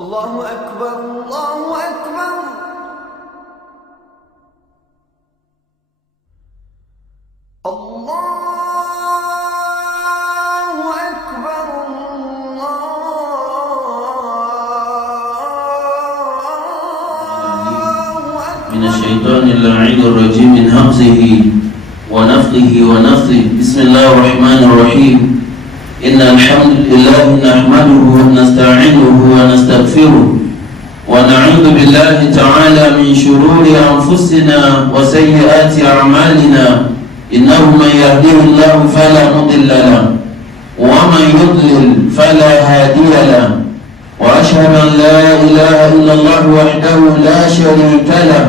الله أكبر الله أكبر الله أكبر من الشيطان اللعين الرجيم من همزه ونفخه ونفثه. بسم الله الرحمن الرحيم. إن الحمد لله نحمده ونستعينه ونستغفره ونعوذ بالله تعالى من شرور أنفسنا وسيئات أعمالنا. إنه من يهده الله فلا مضل له ومن يضلل فلا هادي له، وأشهد أن لا إله إلا الله وحده لا شريك له،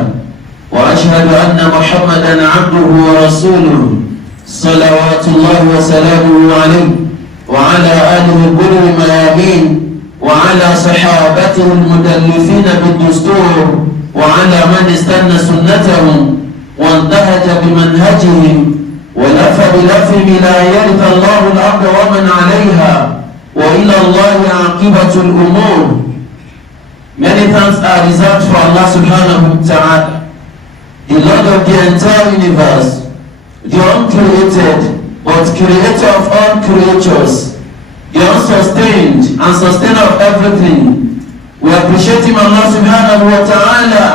وأشهد أن محمدا عبده ورسوله صلوات الله وسلامه عليه وعلى آله الغر الميامين وعلى صحابته المدلفين بالدستور وعلى من استنى سنتهم وانتهج بمنهجهم ولف بلفهم لا يرث الله الأرض ومن عليها وإلى الله عاقبة الأمور. Many thanks are reserved for Allah subhanahu wa ta'ala, the Lord of the entire universe, the uncreated but creator of all creatures, the unsustained and sustainer of everything. We appreciate him, Allah subhanahu wa ta'ala,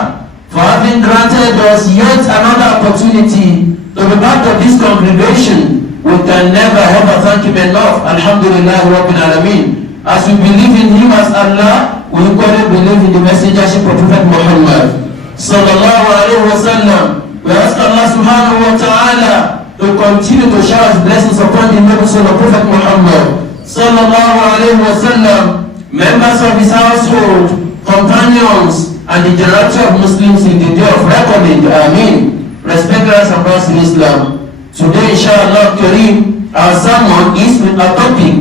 for having granted us yet another opportunity to be part of this congregation. We can never ever thank him enough. Alhamdulillah Rabbil Alameen. As we believe in him as Allah, we equally believe in the messengership of Prophet Muhammad sallallahu alayhi wa sallam. We ask Allah subhanahu wa ta'ala to continue to shower his blessings upon the noble son of Prophet Muhammad sallallahu alayhi wa sallam, members of his household, companions, and the generality of Muslims in the day of reckoning. Ameen. Respecters and brothers in Islam, today inshallah Kareem, our sermon is with a topic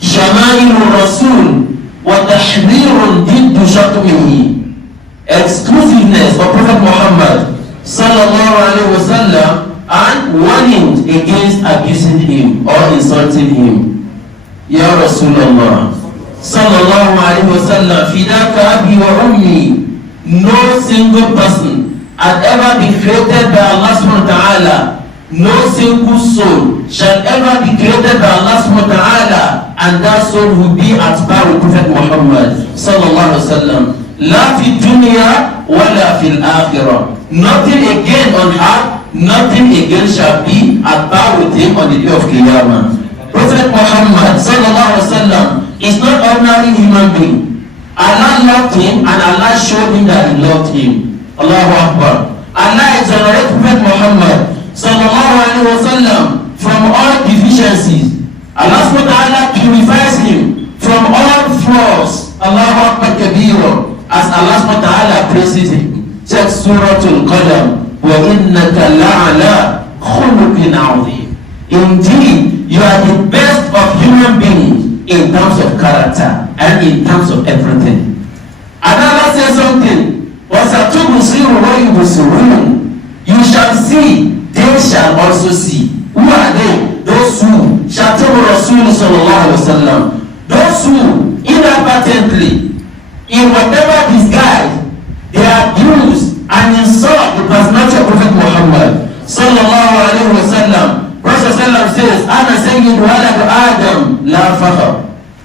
Shama'il Rasul wa Tahrirun Diddu Shatmihi, exclusiveness of Prophet Muhammad sallallahu alayhi wa sallam, and warning against abusing him or insulting him. Ya Rasulullah sallallahu alayhi wa sallam, fidaka abi wa ummi, no single person had ever been created by Allah subhanahu wa ta'ala, no single soul shall ever be created by Allah subhanahu wa ta'ala, and that soul will be at par with Prophet Muhammad sallallahu alayhi wa sallam. La fi dunya wa la fil akhirah. Nothing again on earth, nothing again shall be at par with him on the day of Qiyamah. Prophet Muhammad sallallahu alayhi wa sallam is not ordinary human being. Allah loved him and Allah showed him that he loved him. Allahu Akbar. Allah exonerated Prophet Muhammad sallallahu alayhi wa sallam from all deficiencies. Allah subhanahu wa ta'ala purifies him from all flaws. Allahu Akbar kabira. As Allah subhanahu wa ta'ala praises him. Check Suratul Qadam. Wa innaka la'ala khuluqin 'azim. Indeed, you are the best of human beings in terms of character and in terms of everything. And Allah says something. You shall see, they shall also see. Who are they? Those who shall tell Rasul sallallahu alaihi wasallam. Those who inadvertently, in whatever disguise, they abuse and insult the personality of Prophet Muhammad sallallahu alaihi wasallam. Prophet says, "Ana sayyidu walad Adam la fakhr."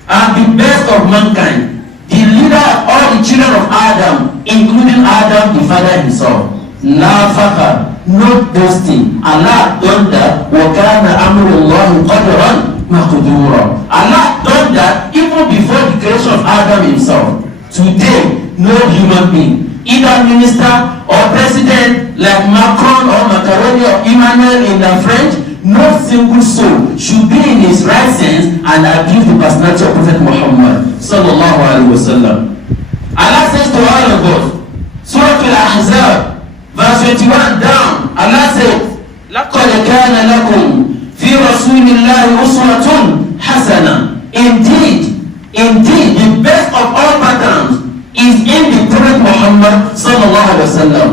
I'm the best of mankind, the leader of all the children of Adam, including Adam, the father himself. La fakhr, no boasting. Allah done that. Wa kana amrullahi qadran maqdura. Allah done that even before the creation of Adam himself. Today, no human being, either minister or president like Macron or Macaroni or Emmanuel in the French, no single soul should be in his right sense and abuse the personality of Prophet Muhammad sallallahu alaihi wasallam. Allah says to all of us, Surah Al-Ahzab, verse 21 down, Allah says, لَقَدْ كَانَ لَكُمْ فِي رَسُولِ اللَّهِ أُسْوَةٌ حَسَنَةٌ. Indeed, the best of all patterns is in the Prophet Muhammad sallallahu alaihi wasallam.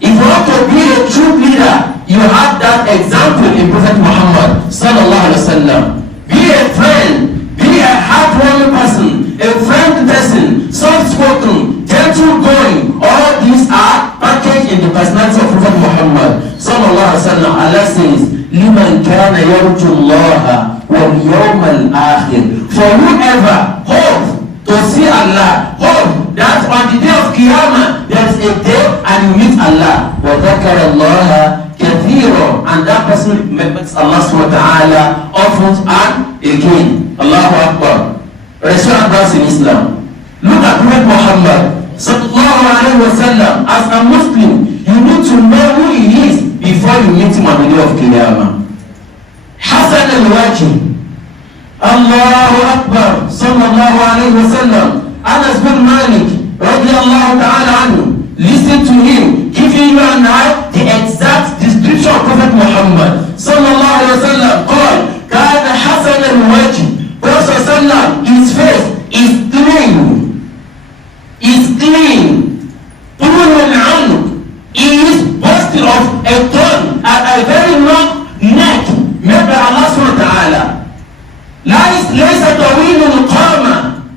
If you want to be a true leader, you have that example in Prophet Muhammad sallallahu alaihi wasallam. Be a friend, be a heartwarming person, a friend person, soft wasallam, Allah says, لِمَنْ كَانَ يَرْجُ اللَّهَ وَالْيَوْمَ الْآخِرِ. For whoever hope to see Allah, hope that on the day of Qiyamah there is a day and you meet Allah. وَذَكَرَ اللَّهَ كَثِيرًا. And that person remembers Allah subhanahu wa ta'ala often and again. Allahu Akbar. Restaurant brothers in Islam. Look at Prophet Muhammad sallallahu alayhi wa sallam. As a Muslim, you need to know who he is before you meet him on the day of Qiyamah. Hasan al-Wajhi, Allahu Akbar, sallallahu alayhi wa sallam. Anas bin Malik, radiyallahu ta'ala anhu. Listen to him, giving you and I the exact description of Prophet Muhammad sallallahu alayhi wa sallam. Called, Kana Hasan al-Wajhi. Prophet sallallahu, his face is clean. Is clean. He is boasting of a throne and a very long neck made by Allah subhanahu wa ta'ala. ليس طويل القامة.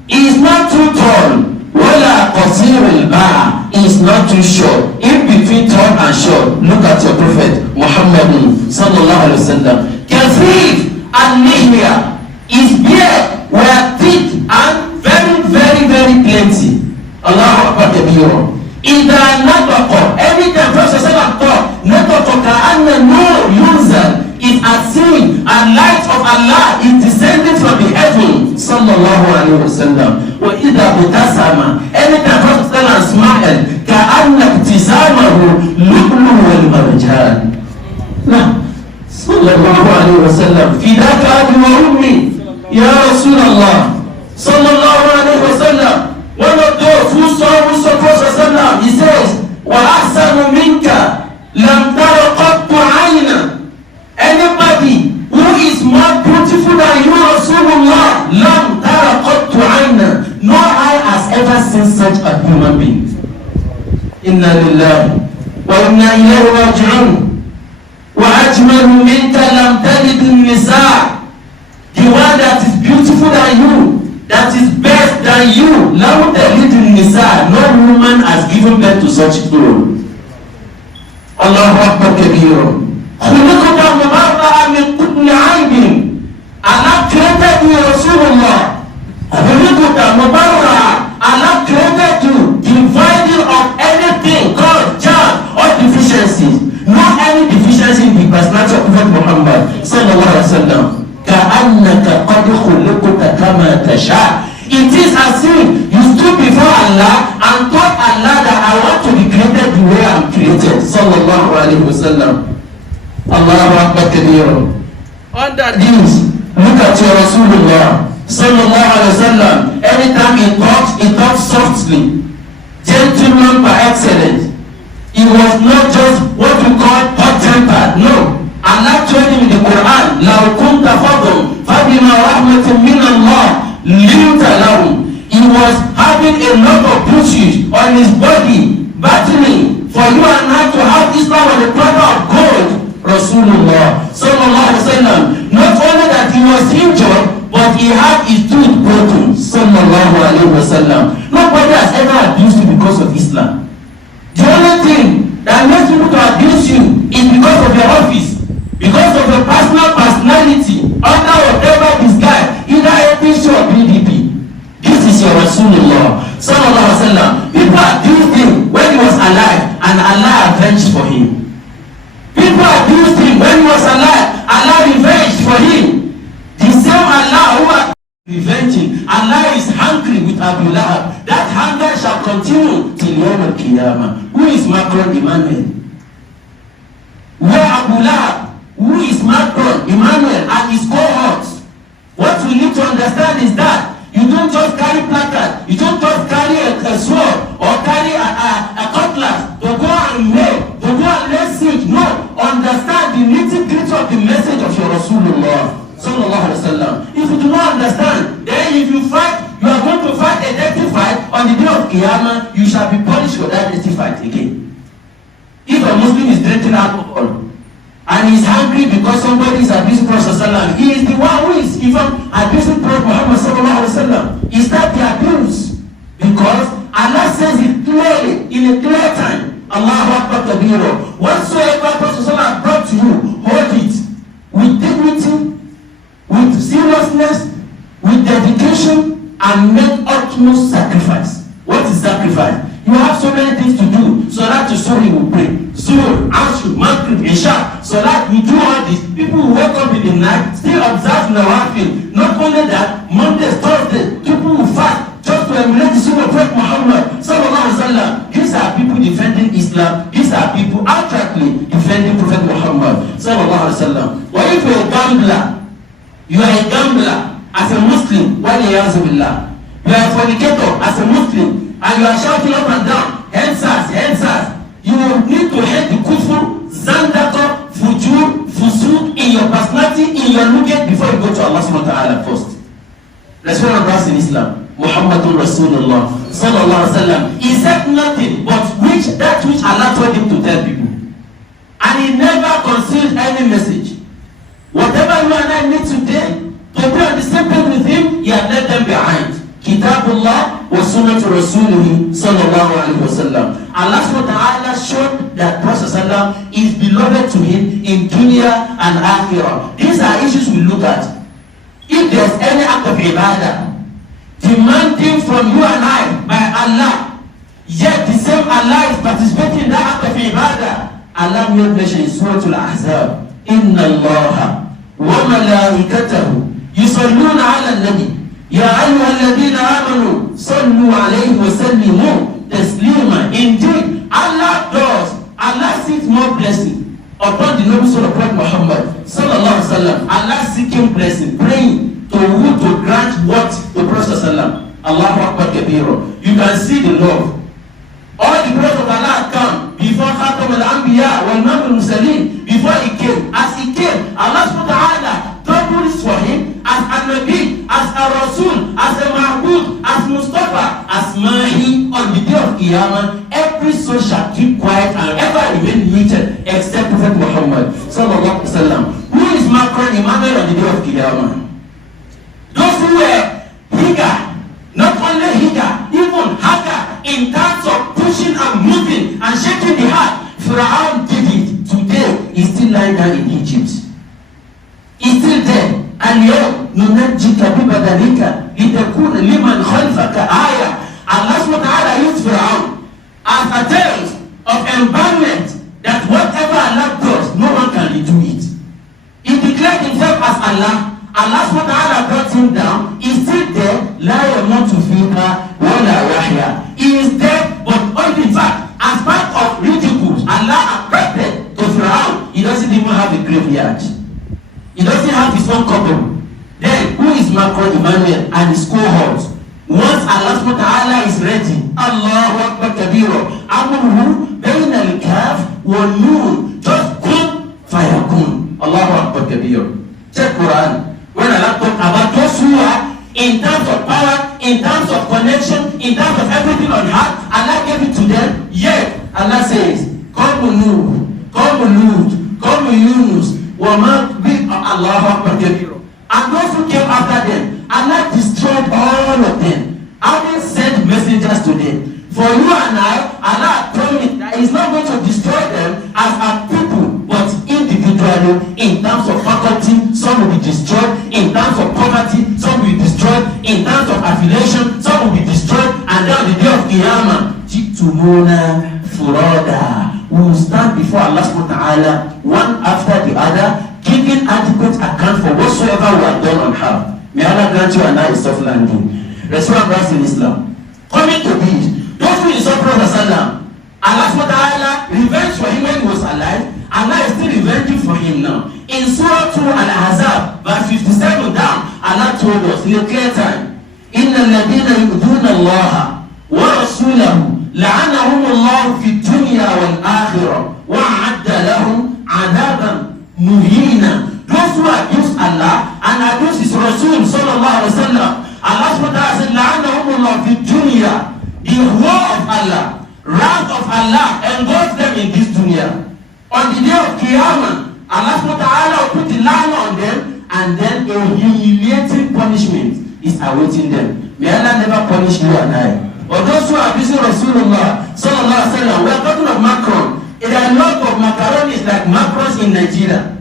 He is not too tall. ولا قصير الباع. He is not too short. In between tall and short. Look at your Prophet Muhammad sallallahu alaihi wasallam. كثيف اللحية. His beard were thick and very, very, very plenty. Allahu Akbar kabira. إذا نطق, anytime Prophet sallallahu talk, نطق كأن النور ينزل, is as seen a light of Allah is descending from the heaven. Sallallahu alayhi wa sallam. وإذا ابتسم, anytime Prophet sallallahu smile, كأن ابتسامه لؤلؤ والمرجان. صلى الله عليه وسلم. فداك أبي وأمي يا رسول الله صلى الله عليه وسلم. One of those who saw Prophet sallallahu, he says, وأحسن منك لم تر قط عينا. Anybody who is more beautiful than you, Rasulullah, لم تر قط عينا. No eye has ever seen such a human being. إنا لله وإنا إليه راجعون. وأجمل منك لم تلد النساء. The one that is beautiful than you, that is best than you, لم تلد النساء. No woman has given birth to such glory. Allahu Akbar kabira. خلقت مبرأ من كل عيب. Allah created you, Rasulullah. خلقت مبرأ. Allah created you divided of anything called germ or deficiencies. Not any deficiency in the personality of Prophet Muhammad sallallahu alaihi wasallam. كأنك قد خلقت كما تشاء. It is as if you stood before Allah and told Allah that I want to be created the way I'm created. Sallallahu alaihi wasallam. Allahu Akbar kabira. Under this, look at your Rasulullah sallallahu alaihi wasallam. Anytime he talks softly, gentleman by excellence. He was not just what we call hot-tempered. No. Allah told him in the Quran, لَوْ كُنْتَ فَضًّا فَبِمَا رَحْمَةٍ مِّنَ اللَّهِ لِنْتَ لَهُمْ. He was having a lot of bruises on his body, battling for you and I to have Islam on the platter of gold. Rasulullah sallallahu alaihi wasallam. Not only that he was injured, but he had his tooth broken. Sallallahu alaihi wasallam. Nobody has ever abused you because of Islam. The only thing that makes people to abuse you is because of your office, because of your personality, under whatever disguise, either APC or PDP. This is your Rasulullah sallallahu alaihi wasallam. People abused him when he was alive, and Allah avenged for him. People abused him when he was alive, Allah revenged for him. The same Allah who are revenging, Allah is hungry with Abu Lahab. That hunger shall continue till Yawm al-Qiyamah. Who is Macron Emmanuel? Where Abu Lahab? Who is Macron Emmanuel and his cohorts? What we need to understand is that you don't just carry placard, you don't just carry a sword or carry a cutlass to go and nail, to go and lay siege. No. Understand the nitty-gritty of the message of your Rasulullah sallallahu alaihi wasallam. If you do not understand, then if you fight, you are going to fight a dirty fight. On the day of Qiyamah, you shall be punished for that dirty fight again. If a Muslim is drinking alcohol and he is angry because somebody is abusing Prophet sallallahu, he is the one who is even abusing Prophet Muhammad sallallahu alaihi wasallam. Is that the abuse? Because Allah says it clearly in a clear time. Allahu Akbar kabira. Whatsoever Prophet brought to you, hold it with dignity, with seriousness, with dedication, and make utmost sacrifice. What is sacrifice? You have so many things to do. So that you sorry will pray. Zuhr, Asr, Maghrib, Isha. So that we do all this. People who wake up in the night, still observe Nawafil. Not only that, Mondays, Thursdays, people who fast just to emulate the Sunnah of Prophet Muhammad sallallahu alaihi wasallam. These are people defending Islam. These are people outrightly defending Prophet Muhammad sallallahu alaihi wasallam. But if you're a gambler, you are a gambler as a Muslim, waliyazubillah. You are a fornicator as a Muslim, and you are shouting up and down, hensas, hensas. You need to hate the kufr, zandaka, fujur, fusuk in your personality, in your nugget before you go to Allah subhanahu wa ta'ala first. Let's one of us in Islam. Muhammadun Rasulullah sallallahu alaihi wasallam. He said nothing but that which Allah told him to tell people. And he never concealed any message. Whatever you and I need today, to be on the same page with him, he had left them behind. Kitabullah wa sunnatu Rasulihi sallallahu alaihi wasallam. Allah subhanahu wa ta'ala showed that Prophet sallallahu is beloved to him in dunya and akhirah. These are issues we look at. If there's any act of ibadah demanding from you and I by Allah, yet the same Allah is participating in that act of ibadah, Allah made mention in Surah Al-Ahzab, Inna Allah wa malaikatahu yusalluna ala nabi Ya ayyuhalladhina amanu sallu alayhi wa sallimu taslima. Indeed, Allah seeks more blessing upon the noble soul of Prophet Muhammad sallallahu alaihi wasallam. Allah seeking blessing, praying to who to grant what the Prophet sallallahu Allahu Akbar kabira. You can see the love. All the prophets of Allah come before Khatam al-Anbiya wal Imam al-Mursalin. Before he came, as he came, Allah subhanahu wa ta'ala doubled this for him as a Nabi, as a Rasul, as a Mahbub, as Mustafa, as Mahi. On the day of Qiyamah, every soul shall keep quiet and ever remain muted except Prophet Muhammad sallallahu alaihi wasallam. Who is Macron Emmanuel on the day of Qiyamah? Those who were eager, not only eager, even harder in terms of pushing and moving and shaking the heart. Pharaoh did it. Today, he's still lying down in Egypt. He's still there. اليوم ننجيك ببدنك لتكون لمن خلفك آية. Allah subhanahu wa ta'ala used Pharaoh as a tale of environment that whatever Allah does, no one can redo it. He declared himself as Allah. Allah subhanahu wa ta'ala brought him down. He's still there. لا يموت فيها ولا يحيا. He is dead, but in fact, as part of ridicule, Allah accredited to Pharaoh. He doesn't even have a graveyard. He doesn't have his own couple. Then, who is Macron Emmanuel and his cohort? Once Allah subhanahu wa ta'ala is ready, Allahu Akbar kabira, amruhu bayna al-kaf wa nun, just kun fayakun. Allahu Akbar kabira. Check Quran. When Allah talk about those who are in terms of power, in terms of connection, in terms of everything on heart, Allah gave it to them. Yet, Allah says, Qawmu Nuh, Qawmu Lut, Qawmu Yunus, Wama bi Allahu Akbar kabira. And those who came after them, Allah destroyed all of them, having sent messengers to them. For you and I, Allah promised that He's not going to destroy them as a people, but individually, in terms of faculty, some will be destroyed. In terms of poverty, some will be destroyed. In terms of affiliation, some will be destroyed. And then on the day of Qiyamah, Jitumuna Furada, we will stand before Allah subhanahu wa ta'ala, one after the other, giving adequate account for whatsoever we have done on earth. May Allah grant you and I a soft landing. Respect us in Islam. Coming to this, those who saw Prophet sallam, Allah subhanahu wa ta'ala revenged for him when he was alive. Allah is still revenging for him now. In Surah 2 Al-Ahzab, verse 57 down, Allah told us in a clear time, Inna alladhina yu'dhuna Allah wa rasulahu لعنهم الله في الدنيا والآخرة وأعد لهم عذابا مهينا. Those who abuse Allah and abuse His Rasul sallallahu alaihi wasallam, Allah subhanahu wa ta'ala said, لعنهم الله في الدنيا. The war of Allah, wrath of Allah engulfs them in this dunya. On the day of Qiyamah, Allah subhanahu wa ta'ala will put the line on them, and then a humiliating punishment is awaiting them. May Allah never punish you and I. But those who are abusing Rasulullah sallallahu alaihi wasallam, we are talking of Macron. There are a lot of in Nigeria.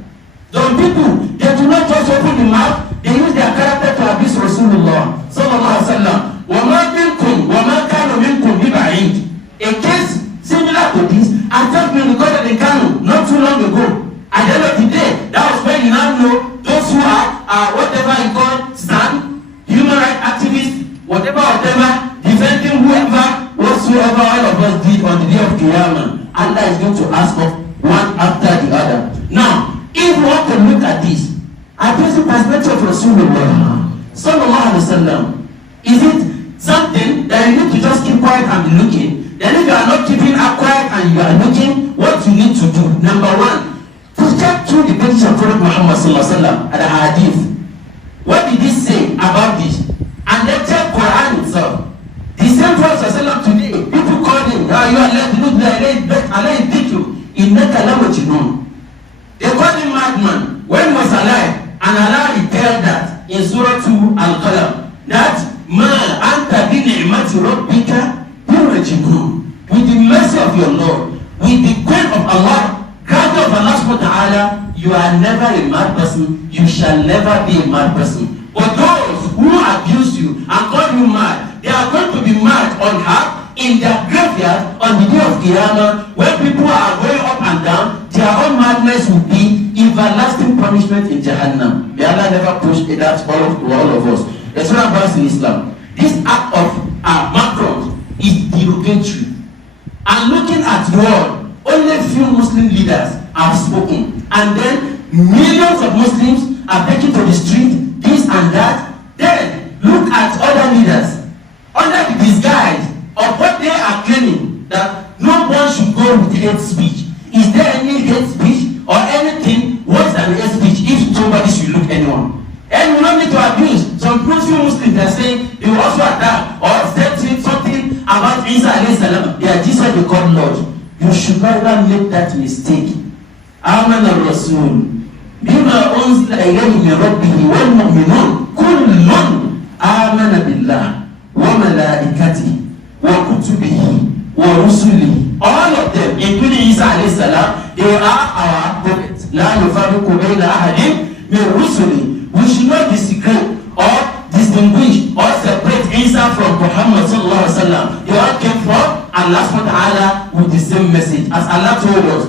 Some people, they do not just open the mouth, they use their character to abuse Rasulullah sallallahu alaihi wasallam. وَمَا مِنْكُمْ وَمَا كَانُ مِنْكُمْ بِبَعِيدٍ. A case similar to this has just been recorded in Kano not too long ago. At the end of the day, that was when you now know those who are whatever you call stand, human rights activists, whatever, defending whoever, whatsoever all of us did on the day of Qiyamah. Allah is going to ask us one after the other. Now, if we want to look at this, at this perspective of Rasulullah sallallahu alaihi wasallam, is it something that you need to just keep quiet and be looking? Then if you are not keeping quiet and you are looking, what you need to do, number one, to check through the pages of Prophet Muhammad sallallahu alaihi wasallam and the hadith. What did he say about this? And then check Quran itself. The same Prophet sallallahu today, people call him, you are left, look, Allah is with you. Innaka la majnun. They called him madman when he was alive, and Allah declared that in Surah 2 Al-Qalam, that ma anta bi ni'mati rabbika bimajnun. With the mercy of your Lord, with the grace of Allah, grant of Allah subhanahu wa ta'ala, you are never a mad person, you shall never be a mad person. But those who abuse you and call you mad, they are going to be mad on earth, in their graveyard, on the day of Qiyamah, when people are going up and down, their own madness will be everlasting punishment in Jahannam. May Allah never push that all of us. That's what happens in Islam. This act of Macron is derogatory. And looking at the world, only few Muslim leaders have spoken. And then millions of Muslims are taken to the street, this and that. Then look at other leaders under the disguise of what they are claiming, that no one should go with hate speech. Is there any hate speech or anything worse than hate speech if somebody should look anyone? And we don't need to abuse. Some Muslims are saying they will also attack or say something about Isa alayhi salam. They are Jesus, they call Lord. You should never make that mistake. Amen al-Rasul. Bima unzila ilayhi min rabbihi wal mu'minun kullun amana billah wa malaikatihi wa kutubihi wa rusulihi. All of them, including Isa alayhi salam, they are our prophets. La yufarriqu bayna ahadin min rusuli. We should not disagree or distinguish or separate Isa from Muhammad sallallahu alaihi wasallam. They all came from Allah subhanahu wa ta'ala with the same message. As Allah told us,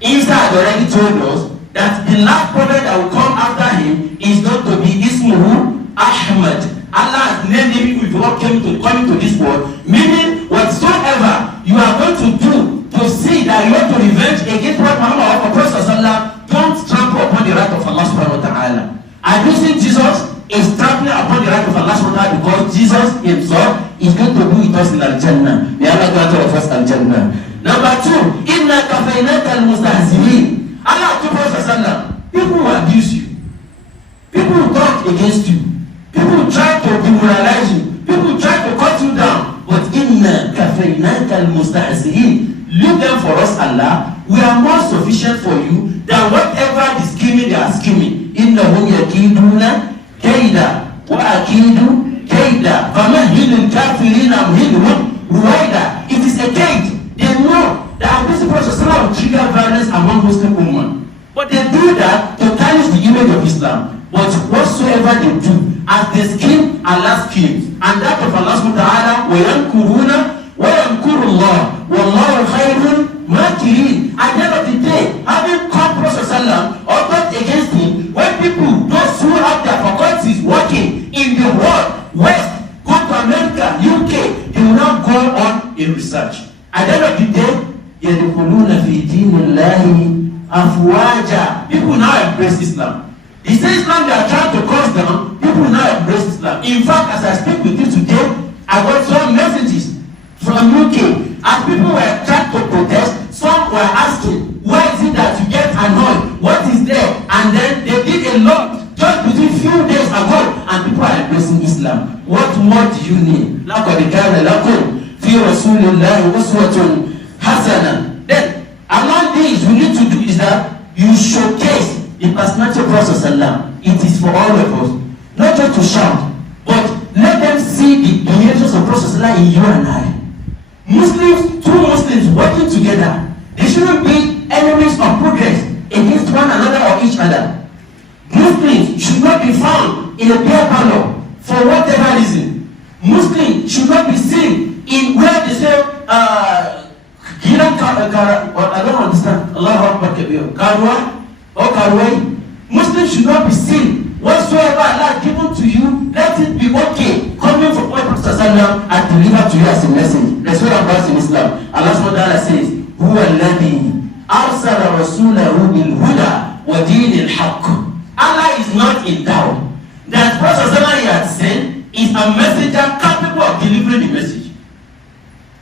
Isa had already told us that the last prophet that will come after him is going to be Ismuhu Ahmad. Allah has named him with what coming to this world, meaning whatsoever you are going to do to see that you want to revenge against Prophet Muhammad or Prophet sallallahu, don't trample upon the right of Allah subhanahu wa ta'ala. Abusing Jesus is trampling upon the right of Allah subhanahu wa ta'ala, because Jesus himself is going to be with us in Al-Jannah. May Allah grant all of us Al-Jannah. Number two, inna kafaynaka al-mustahzi'in. Allah told Prophet sallallahu, people will abuse you, people will talk against you, people will try to demoralize you, people will try to cut you down, but inna kafaynaka al-mustahzi'in. Leave them for us, Allah. We are more sufficient for you than whatever the scheming they are scheming. Innahum yakiduna kaida wa akidu kaida famahil al-kafirina amhilhum ruwaida. It is a kaid. They know that this process will trigger violence among Muslim women, but they do that to tarnish the image of Islam. But whatsoever they do, as they scheme, Allah schemes, and that of Allah subhanahu wa ta'ala, wa yankuruna wa yankurullah wallahu khairul makirin. At the end of the day, having come Prophet sallam or got against him, when people, those who have their faculties working in the world, West, go to America, UK, they will not go on in research. At the end of the day, yadkhuluna fi dinillahi afwaja. People now embrace Islam. The same Islam they are trying to cause down, people now embrace Islam. In fact, as I speak with you today, I got some messages from UK. As people were trying to protest, some were asking, why is it that you get annoyed? What is there? And then they did a lot just between few days ago, and people are embracing Islam. What more do you need? لَقَدْ كَانَ لَكُمْ فِي رَسُولِ اللَّهِ أُسْوَةٌ حَسَنَةٌ. Then, among things we need to do is that you showcase the personality of Prophet sallam. It is for all of us, not just to shout, but let them see the behaviors of Prophet sallam in you and I. Muslims, two Muslims working together, they shouldn't be enemies of progress against one Karwa or Karwai. Muslims should not be seen. Whatsoever Allah given to you, let it be okay. Coming from Prophet Sallallahu and delivered to you as a message. That's what about in Islam. Allah subhanahu wa ta'ala says, Huwa alladhi arsala rasulahu bil huda wa dinil haqq. Allah is not in doubt that Prophet Sallallahu had said is a messenger capable of delivering the message.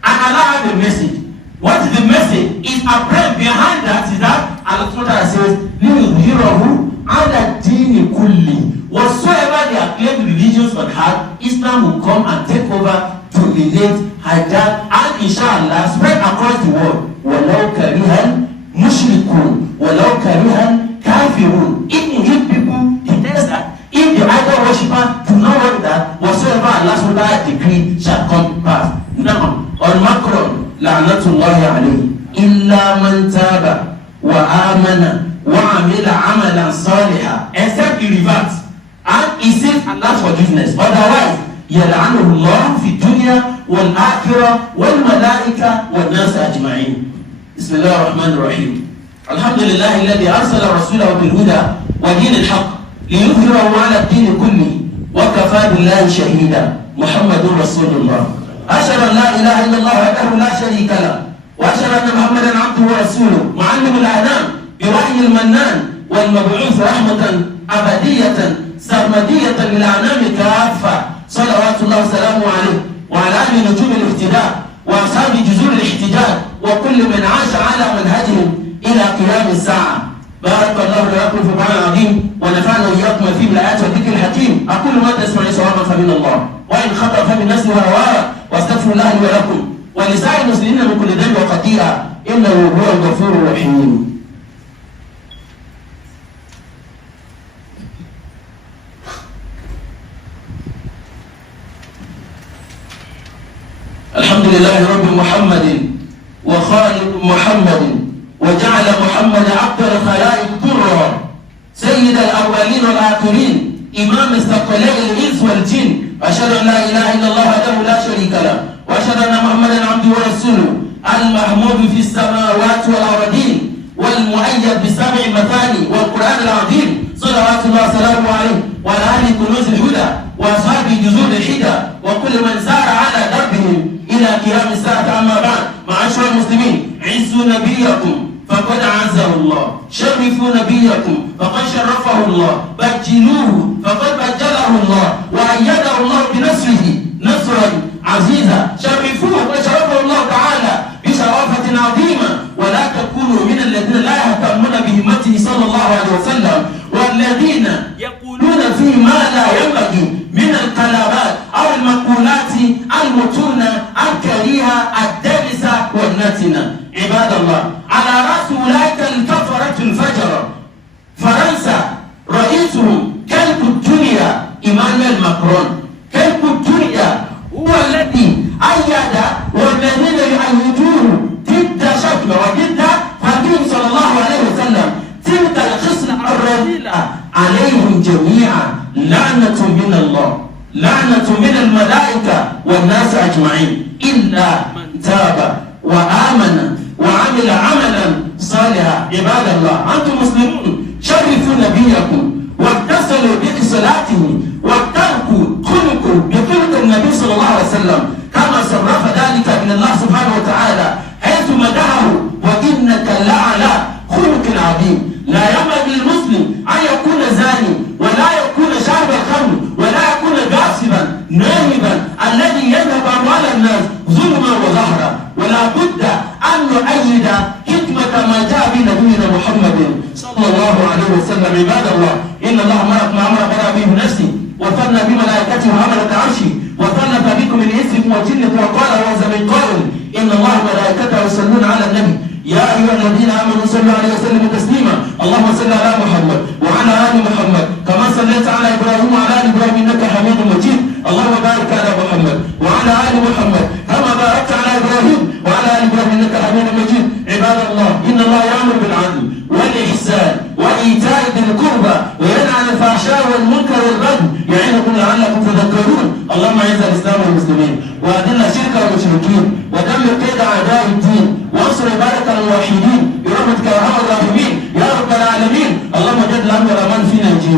And Allah has a message. What is the message? Is apparent behind that is that Allah subhanahu wa ta'ala says, Liyudhhirahu ala dini kulli. Whatsoever they acclaim religions on earth, Islam will come and take over, dominate, hijack, and inshallah spread across the world. Walau karihan mushrikun, walau karihan kafirun. Even if people detest that, if the idol worshipper do not want that, whatsoever Allah subhanahu wa ta'ala decree shall come to pass. Now, on Macron, la'natullahi alayhi, illa man taba wa amana وَعَمِلَ عَمَلًا صَالِحًا, except he reverts and he seeks Allah's forgiveness. Otherwise, يَلْعَنُهُ اللَّهُ فِي الدُّنْيَا وَالْآخِرَةِ وَالْمَلَائِكَةِ وَالنَّاسِ أَجْمَعِينَ. بسم الله الرحمن الرحيم. الحمد لله الذي أرسل رسوله بالهدى ودين الحق ليظهره على الدين كله وكفى بالله شهيدا. محمد رسول الله. أشهد أن لا إله إلا الله وحده لا شريك له وأشهد أن محمدا عبده ورسوله معلم الأنام بوحي المنان والمبعوث رحمة أبدية سرمدية للأنام كافة. صلوات الله وسلامه عليه وعلى آل نجوم الاهتداء وأصحاب جذور الاحتجاج وكل من عاش على منهجهم إلى قيام الساعة. بارك الله لكم في القرآن العظيم ونفعنا وإياكم فيه بالآيات والذكر الحكيم. أقول ما تسمعون صوابا فمن الله وإن خطأ فمن نفسي وهواه واستغفر الله لي ولكم ولسائر المسلمين من كل ذنب وخطيئة إنه هو الغفور الرحيم. الحمد لله رب محمد وخالق محمد وجعل محمد عبد الخلائق طرا سيد الأولين والآخرين إمام الثقلين الإنس والجن. أشهد أن لا إله إلا الله وحده لا شريك له وأشهد أن محمدا عبده ورسوله المحمود في السماوات والأرضين والمؤيد بسبع مثاني والقرآن العظيم. صلوات الله وسلامه عليه وعلى آل كنوز الهدى وأصحاب جذور الحدى وكل من سار على دربهم إلى قيام الساعة. أما بعد، معاشر المسلمين، عزوا نبيكم فقد عزه الله، شرفوا نبيكم فقد شرفه الله، بجلوه فقد بجله الله، وأيده الله بنصره نصرا عزيزا. شرفوه وشرفه الله تعالى بشرافة عظيمة. ولا تكونوا من الذين لا يهتمون بهمته صلى الله عليه وسلم والذين يقولون فيه ما لا ينبغي من الكلمات أو المقولات المتونة الكريهة الدارسة والنتنة. عباد الله، على رأس أولئك الكفرة الفجرة فرنسا رئيسهم كلب الدنيا إيمانويل ماكرون. كلب الدنيا هو الذي أيد والذين يؤيدوه ضد شتم وضد حبيب صلى الله عليه وسلم تلك الخصلة الرذيلة عليهم جميعا لعنة من الله، لعنة من الملائكة والناس أجمعين إلا من تاب وآمن وعمل عملا صالحا. عباد الله، أنتم مسلمون، شرفوا نبيكم واتصلوا بصلاته واتركوا خلقوا بخلق النبي صلى الله عليه وسلم كما صرف ذلك من الله سبحانه وتعالى حيث مدحه وإنك لعلى خلق عظيم. لا ينبغي للمسلم أن يكون زاني ولا يكون شارب الخمر ولا يكون غاصبا ناهبا الذي يذهب أموال الناس ظلما وظهرا. ولا بد أن نؤيد حكمة ما جاء به نبينا محمد صلى الله عليه وسلم. عباد الله، إن الله أمركم ما أمر به بنفسه وثنى بملائكته وحملة عرشه وثلث بكم من إنسكم وجنكم وقال وعز من قائل إن الله وملائكته يصلون على النبي يا أيها الذين آمنوا صلوا عليه وسلموا تسليما. اللهم صل على محمد وعلى آل محمد كما صليت على إبراهيم وعلى آل إبراهيم إنك حميد مجيد. اللهم بارك على محمد وعلى آل محمد كما باركت على إبراهيم وعلى آل إبراهيم إنك حميد مجيد. عباد الله، إن الله يأمر بالعدل والإحسان وإيتاء ذي القربى وينهى عن الفحشاء والمنكر والبغي يعظكم لعلكم تذكرون. اللهم أعز الإسلام والمسلمين وأذل الشرك والمشركين ودمر كيد أعداء الدين وانصر عبادك الموحدين برحمتك يا أرحم الراحمين.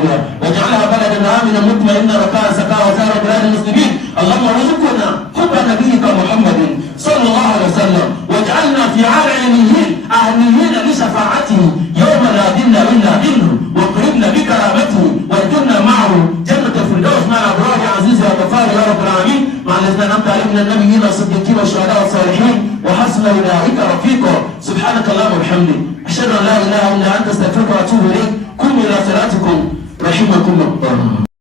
نيجيريا واجعلها بلدا آمنا مطمئنا رخاء سخاء وسائر بلاد المسلمين. اللهم ارزقنا حب نبيك محمد صلى الله عليه وسلم واجعلنا في عليين أهليين لشفاعته يوم لا دين إلا دينه واقربنا بكرامته وارجعنا معه جنة الفردوس مع أبرار عزيز يا غفار يا رب العالمين مع الذين أنعمت عليهم من النبيين والصديقين والشهداء والصالحين وحسن أولئك رفيقا. سبحانك اللهم وبحمدك أشهد أن لا إله إلا أنت أستغفرك وأتوب إليك. قوموا إلى صلاتكم رحمكم الله.